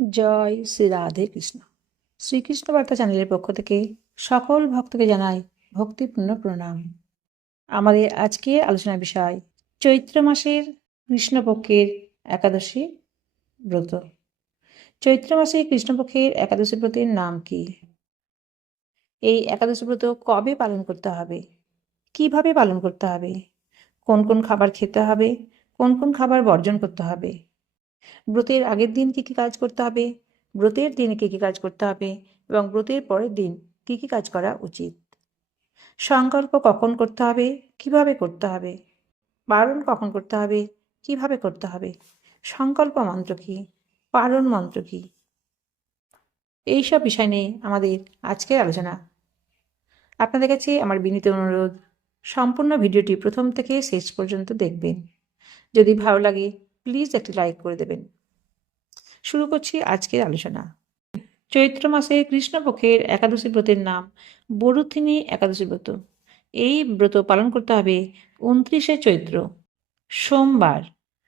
জয় শ্রী রাধে কৃষ্ণ। শ্রীকৃষ্ণ বার্তা চ্যানেলের পক্ষ থেকে সকল ভক্তকে জানাই ভক্তিপূর্ণ প্রণাম। আমাদের আজকে আলোচনার বিষয় চৈত্র মাসের কৃষ্ণপক্ষের একাদশী ব্রত। চৈত্র মাসে কৃষ্ণপক্ষের একাদশী ব্রতের নাম কি? এই একাদশী ব্রত কবে পালন করতে হবে? কিভাবে পালন করতে হবে? কোন কোন খাবার খেতে হবে? কোন কোন খাবার বর্জন করতে হবে? ব্রতের আগের দিন কী কী কাজ করতে হবে, ব্রতের দিনে কী কী কাজ করতে হবে এবং ব্রতের পরের দিন কী কী কাজ করা উচিত? সংকল্প কখন করতে হবে, কিভাবে করতে হবে? পারণ কখন করতে হবে, কিভাবে করতে হবে? সংকল্প মন্ত্র কী, পারণ মন্ত্র কী? এইসব বিষয় নিয়ে আমাদের আজকের আলোচনা। আপনাদের কাছে আমার বিনীত অনুরোধ, সম্পূর্ণ ভিডিওটি প্রথম থেকে শেষ পর্যন্ত দেখবেন। যদি ভালো লাগে প্লিজ একটি লাইক করে দেবেন। শুরু করছি আজকের আলোচনা। চৈত্র মাসে কৃষ্ণপক্ষের একাদশী ব্রতের নাম বরুথিনী একাদশী ব্রত। এই ব্রত পালন করতে হবে 29শে চৈত্র, সোমবার,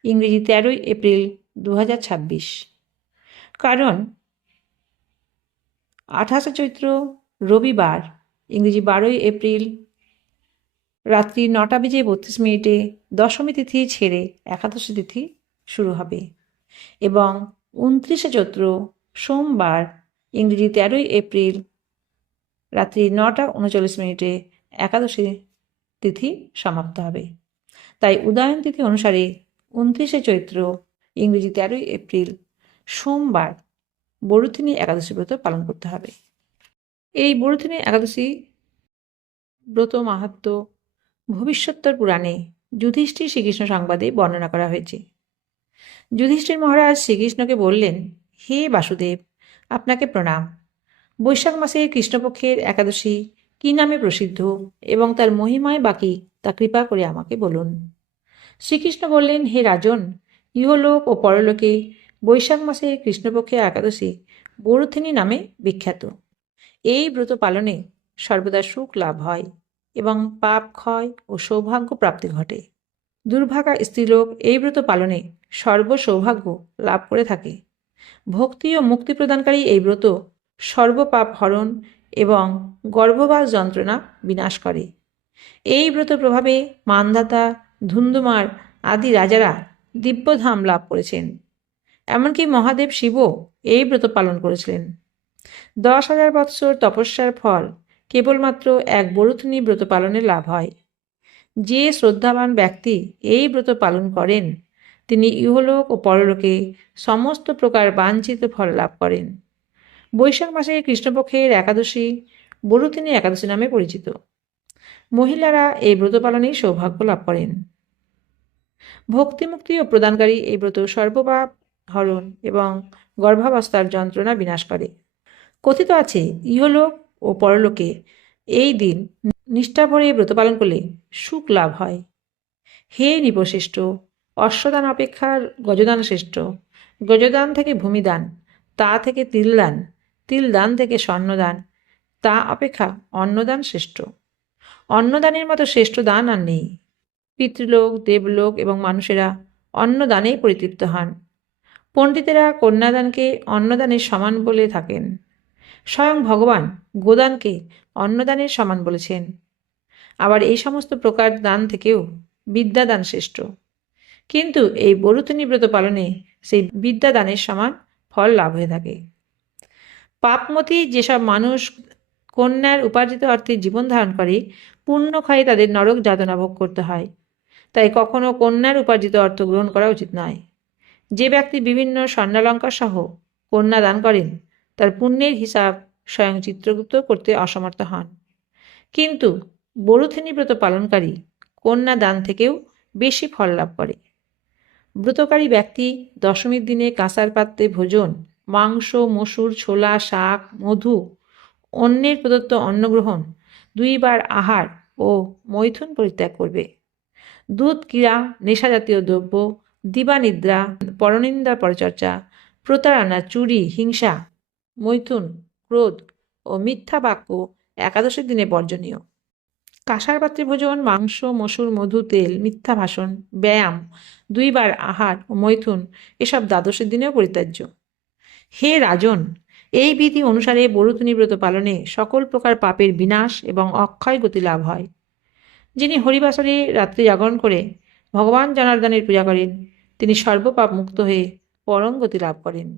ইংরেজি 13ই এপ্রিল 2026। কারণ 28শে চৈত্র রবিবার, ইংরেজি 12ই এপ্রিল রাত্রি 9:32 দশমী তিথি ছেড়ে একাদশী তিথি শুরু হবে এবং 29শে চৈত্র সোমবার, ইংরেজি 13ই এপ্রিল রাত্রি 9:39 একাদশী তিথি সমাপ্ত হবে। তাই উদয়ন তিথি অনুসারে 29শে চৈত্র, ইংরেজি 13ই এপ্রিল সোমবার বরুথিনী একাদশী ব্রত পালন করতে হবে। এই বরুথিনী একাদশী ব্রত মাহাত্ম্য ভবিষ্যোত্তর পুরাণে যুধিষ্ঠির শ্রীকৃষ্ণ সংবাদে বর্ণনা করা হয়েছে। যুধিষ্ঠির মহারাজ শ্রীকৃষ্ণকে বললেন, হে বাসুদেব, আপনাকে প্রণাম। বৈশাখ মাসের কৃষ্ণপক্ষের একাদশী কী নামে প্রসিদ্ধ এবং তার মহিমায় বাকি তা কৃপা করে আমাকে বলুন। শ্রীকৃষ্ণ বললেন, হে রাজন, ইহলোক ও পরলোকে বৈশাখ মাসের কৃষ্ণপক্ষের একাদশী বরুথিনী নামে বিখ্যাত। এই ব্রত পালনে সর্বদা সুখ লাভ হয় এবং পাপ ক্ষয় ও সৌভাগ্য প্রাপ্তি ঘটে। দুর্ভাগা স্ত্রীলোক এই ব্রত পালনে সর্বসৌভাগ্য লাভ করে থাকে। ভক্তি ও মুক্তি প্রদানকারী এই ব্রত সর্বপাপ হরণ এবং গর্ভবাস যন্ত্রণা বিনাশ করে। এই ব্রত প্রভাবে মানধাতা, ধুন্ধুমার আদি রাজারা দিব্যধাম লাভ করেছেন। এমনকি মহাদেব শিবও এই ব্রত পালন করেছিলেন। 10,000 বৎসর তপস্যার ফল কেবলমাত্র এক বরুথিনী ব্রত পালনে লাভ হয়। যে শ্রদ্ধাবান ব্যক্তি এই ব্রত পালন করেন তিনি ইহলোক ও পরলোকে সমস্ত প্রকার বাঞ্ছিত ফল লাভ করেন। বৈশাখ মাসে কৃষ্ণপক্ষের একাদশী বরুথিনী একাদশী নামে পরিচিত। মহিলারা এই ব্রত পালনেই সৌভাগ্য লাভ করেন। ভক্তিমুক্তি ও প্রদানকারী এই ব্রত সর্বপাপ হরণ এবং গর্ভাবস্থার যন্ত্রণা বিনাশ করে। কথিত আছে, ইহলোক ও পরলোকে এই দিন নিষ্ঠা ভরে ব্রত পালন করলে সুখ লাভ হয়। হে নৃপশ্রেষ্ঠ, অশ্বদান অপেক্ষা গজদান শ্রেষ্ঠ। গজদান থেকে ভূমিদান, তা থেকে তিলদান, তিলদান থেকে স্বর্ণদান, তা অপেক্ষা অন্নদান শ্রেষ্ঠ। অন্নদানের মতো শ্রেষ্ঠ দান আর নেই। পিতৃলোক, দেবলোক এবং মানুষেরা অন্নদানেই পরিতৃপ্ত হন। পণ্ডিতেরা কন্যাদানকে অন্নদানের সমান বলে থাকেন। স্বয়ং ভগবান গোদানকে অন্নদানের সমান বলেছেন। আবার এই সমস্ত প্রকার দান থেকেও বিদ্যাদান শ্রেষ্ঠ। কিন্তু এই বরুথিনী ব্রত পালনে সেই বিদ্যাদানের সমান ফল লাভ হয়ে থাকে। পাপমতী যেসব মানুষ কন্যার উপার্জিত অর্থে জীবন ধারণ করে, পুণ্যক্ষয়ে তাদের নরক যাতনা ভোগ করতে হয়। তাই কখনো কন্যার উপার্জিত অর্থ গ্রহণ করা উচিত নয়। যে ব্যক্তি বিভিন্ন স্বর্ণালঙ্কার সহ কন্যা দান করেন তার পুণ্যের হিসাব স্বয়ং চিত্রগুপ্ত করতে অসমর্থ হন। কিন্তু বরুথিনী ব্রত পালনকারী কন্যা দান থেকেও বেশি ফল লাভ করে। ব্রতকারী ব্যক্তি দশমীর দিনে কাঁসার পাত্রে ভোজন, মাংস, মসুর, ছোলা, শাক, মধু, অন্যের প্রদত্ত অন্নগ্রহণ, 2 বার আহার ও মৈথুন পরিত্যাগ করবে। দুধ, ক্রীড়া, নেশাজাতীয় দ্রব্য, দিবানিদ্রা, পরনিন্দা পরচর্চা, প্রতারণা, চুরি, হিংসা, মৈথুন, ক্রোধ ও মিথ্যা বাক্য একাদশীর দিনে বর্জনীয়। কাঁসার পাত্রে ভোজন, মাংস, মসুর, মধু, তেল, মিথ্যা ভাষণ, ব্যায়াম, 2 বার আহার ও মৈথুন এসব দ্বাদশীর দিনেও পরিত্যাজ্য। হে রাজন, এই বিধি অনুসারে বরুথনী ব্রত পালনে সকল প্রকার পাপের বিনাশ এবং অক্ষয় গতি লাভ হয়। যিনি হরিবাসরে রাত্রি জাগরণ করে ভগবান জনার্দনের পূজা করেন, তিনি সর্বপাপ মুক্ত হয়ে পরম গতি লাভ করেন।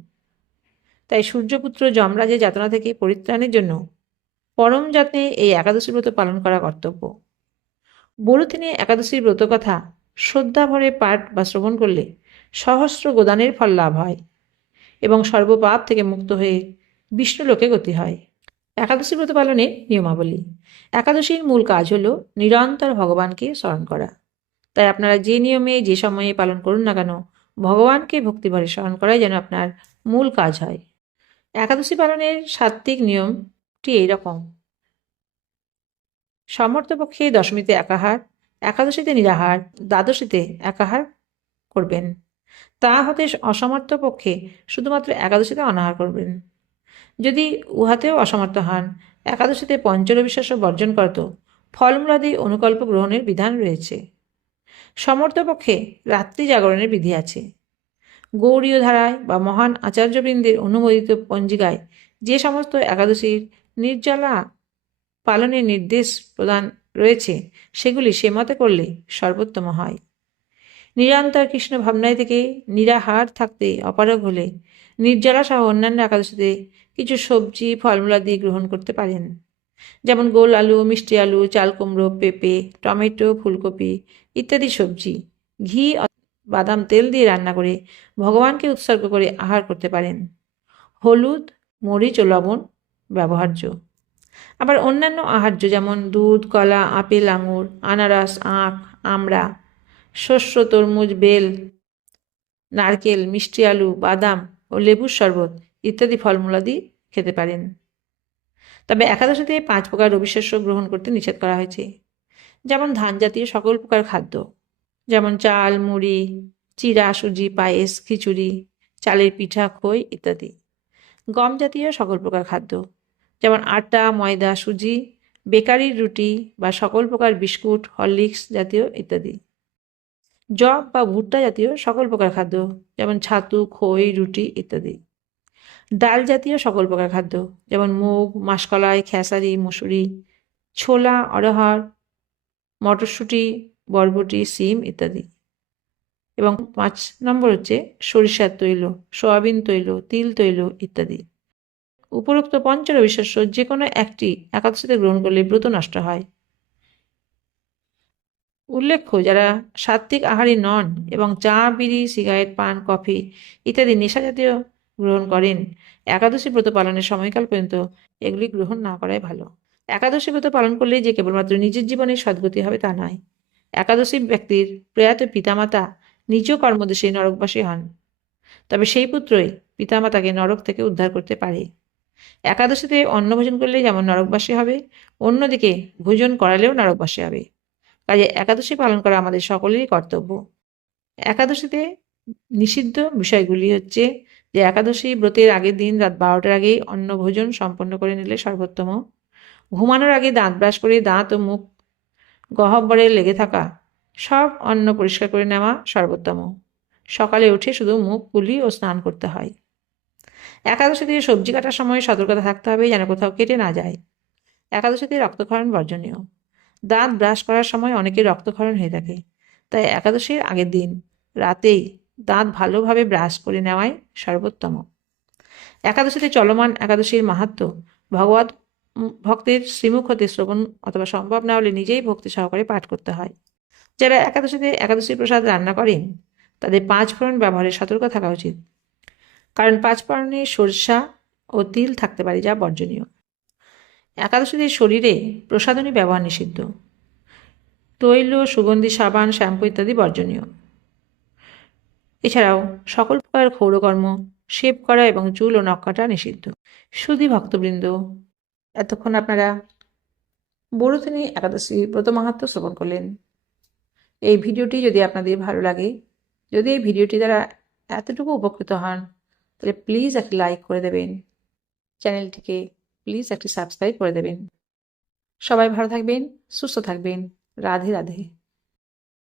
তাই সূর্যপুত্র যমরাজের যাতনা থেকে পরিত্রাণের জন্য পরম যত্নে এই একাদশী ব্রত পালন করা কর্তব্য। বরুথিনী একাদশীর ব্রত কথা শ্রদ্ধাভরে পাঠ বা শ্রবণ করলে সহস্র গোদানের ফল লাভ হয় এবং সর্বপাপ থেকে মুক্ত হয়ে বিষ্ণুলোকে গতি হয়। একাদশী ব্রত পালনের নিয়মাবলী। একাদশীর মূল কাজ হল নিরন্তর ভগবানকে স্মরণ করা। তাই আপনারা যে নিয়মে যে সময়ে পালন করুন না কেন, ভগবানকে ভক্তিভরে স্মরণ করাই যেন আপনার মূল কাজ হয়। একাদশী পালনের সাত্ত্বিক নিয়মটি এইরকম: সমর্থপক্ষে দশমীতে একাহার, একাদশীতে নিরাহার, দ্বাদশীতে একাহার করবেন। তা হতে অসমর্থ পক্ষে শুধুমাত্র একাদশীতে অনাহার করবেন। যদি উহাতেও অসমর্থ হন, একাদশীতে পঞ্চরবিশ্বাস বর্জন করত ফলমূলাদি অনুকল্প গ্রহণের বিধান রয়েছে। সমর্থপক্ষে রাত্রি জাগরণের বিধি আছে। গৌড়ীয় ধারায় বা মহান আচার্যবৃন্দের অনুমোদিত পঞ্জিকায় যে সমস্ত একাদশীর নির্জলা পালনের নির্দেশ প্রদান রয়েছে, সেগুলি সে মতে করলে সর্বোত্তম হয়। নিরন্তর কৃষ্ণ ভাবনায় থেকে নিরাহার থাকতে অপারগ হলে নির্জলা সহ অন্যান্য একাদশীতে কিছু সবজি ফলমূলাদি গ্রহণ করতে পারেন, যেমন গোল আলু, মিষ্টি আলু, চাল কুমড়ো, পেঁপে, টমেটো, ফুলকপি ইত্যাদি সবজি ঘি বাদাম তেল দিয়ে রান্না করে ভগবানকে উৎসর্গ করে আহার করতে পারেন। হলুদ, মরিচ ও লবণ ব্যবহার্য। আবার অন্যান্য আহার্য যেমন দুধ, কলা, আপেল, আঙুর, আনারস, আখ, আমড়া, শস্য, তরমুজ, বেল, নারকেল, মিষ্টি আলু, বাদাম ও লেবুর শরবত ইত্যাদি ফলমূলাদি খেতে পারেন। তবে একাদশীতে 5 প্রকার রবিশস্য গ্রহণ করতে নিষেধ করা হয়েছে, যেমন ধান জাতীয় সকল প্রকার খাদ্য, যেমন চাল, মুড়ি, চিড়া, সুজি, পায়েস, খিচুড়ি, চালের পিঠা, খই ইত্যাদি। গম জাতীয় সকল প্রকার খাদ্য, যেমন আটা, ময়দা, সুজি, বেকারির রুটি বা সকল প্রকার বিস্কুট, হরলিক্স জাতীয় ইত্যাদি। জব বা ভুট্টা জাতীয় সকল প্রকার খাদ্য, যেমন ছাতু, খই, রুটি ইত্যাদি। ডাল জাতীয় সকল প্রকার খাদ্য, যেমন মুগ, মাসকলাই, খেসারি, মুসুরি, ছোলা, অড়হর, মটরশুঁটি, বরবটি, সিম ইত্যাদি। এবং 5 নম্বর হচ্ছে সরিষার তৈল, সয়াবিন তৈল, তিল তৈল ইত্যাদি। উপরোক্ত পঞ্চরবিশস্য যে কোনো একটি একাদশীতে গ্রহণ করলে ব্রত নষ্ট হয়। উল্লেখ্য, যারা সাত্ত্বিক আহারী নন এবং চা, বিড়ি, সিগারেট, পান, কফি ইত্যাদি নেশাজাতীয় গ্রহণ করেন, একাদশী ব্রত পালনের সময়কাল পর্যন্ত এগুলি গ্রহণ না করাই ভালো। একাদশী ব্রত পালন করলেই যে কেবলমাত্র নিজের জীবনে সদ্গতি হবে তা নয়। একাদশী ব্যক্তির প্রয়াত পিতামাতা নিজেও কর্মদেশে নরকবাসী হন, তবে সেই পুত্রই পিতামাতাকে নরক থেকে উদ্ধার করতে পারে। একাদশীতে অন্ন ভোজন করলে যেমন নরকবাসী হবে, অন্যদিকে ভোজন করালেও নরকবাসী হবে। কাজে একাদশী পালন করা আমাদের সকলেরই কর্তব্য। একাদশীতে নিষিদ্ধ বিষয়গুলি হচ্ছে যে একাদশী ব্রতের আগের দিন রাত 12টার আগেই অন্ন ভোজন সম্পন্ন করে নিলে সর্বোত্তম। ঘুমানোর আগে দাঁত ব্রাশ করে দাঁত ও মুখ গহ্বরে লেগে থাকা সব অন্ন পরিষ্কার করে নেওয়া সর্বোত্তম। সকালে উঠে শুধু মুখ কুলি ও স্নান করতে হয়। একাদশীতে সবজি কাটার সময় সতর্কতা থাকতে হবে যেন কোথাও কেটে না যায়। একাদশীতে রক্তক্ষরণ বর্জনীয়। দাঁত ব্রাশ করার সময় অনেকের রক্তক্ষরণ হয়ে থাকে, তাই একাদশীর আগের দিন রাতেই দাঁত ভালোভাবে ব্রাশ করে নেওয়াই সর্বোত্তম। একাদশীতে চলমান একাদশীর মাহাত্ম্য ভগবত ভক্তের শ্রীমুখ হতে শ্রবণ অথবা সম্ভব না হলে নিজেই ভক্তি সহকারে পাঠ করতে হয়। যারা একাদশীতে একাদশী প্রসাদ রান্না করেন তাদের 5 ফোড়ন ব্যবহারে সতর্ক থাকা উচিত, কারণ 5 ফোড়নে সরষা ও তিল থাকতে পারে যা বর্জনীয়। একাদশীতে শরীরে প্রসাধনী ব্যবহার নিষিদ্ধ। তৈল, সুগন্ধি, সাবান, শ্যাম্পু ইত্যাদি বর্জনীয়। এছাড়াও সকল প্রকার ক্ষৌরকর্ম, শেভ করা এবং চুল ও নখ কাটা নিষিদ্ধ। সুধী ভক্তবৃন্দ, এতক্ষণ আপনারা বরুথনী একাদশী ব্রত মাহাত্ম্য শ্রবণ করলেন। এই ভিডিওটি যদি আপনাদের ভালো লাগে, যদি এই ভিডিওটি দ্বারা এতটুকু উপকৃত হন, তাহলে প্লিজ একটি লাইক করে দেবেন, চ্যানেলটিকে প্লিজ একটি সাবস্ক্রাইব করে দেবেন। সবাই ভালো থাকবেন, সুস্থ থাকবেন। রাধে রাধে।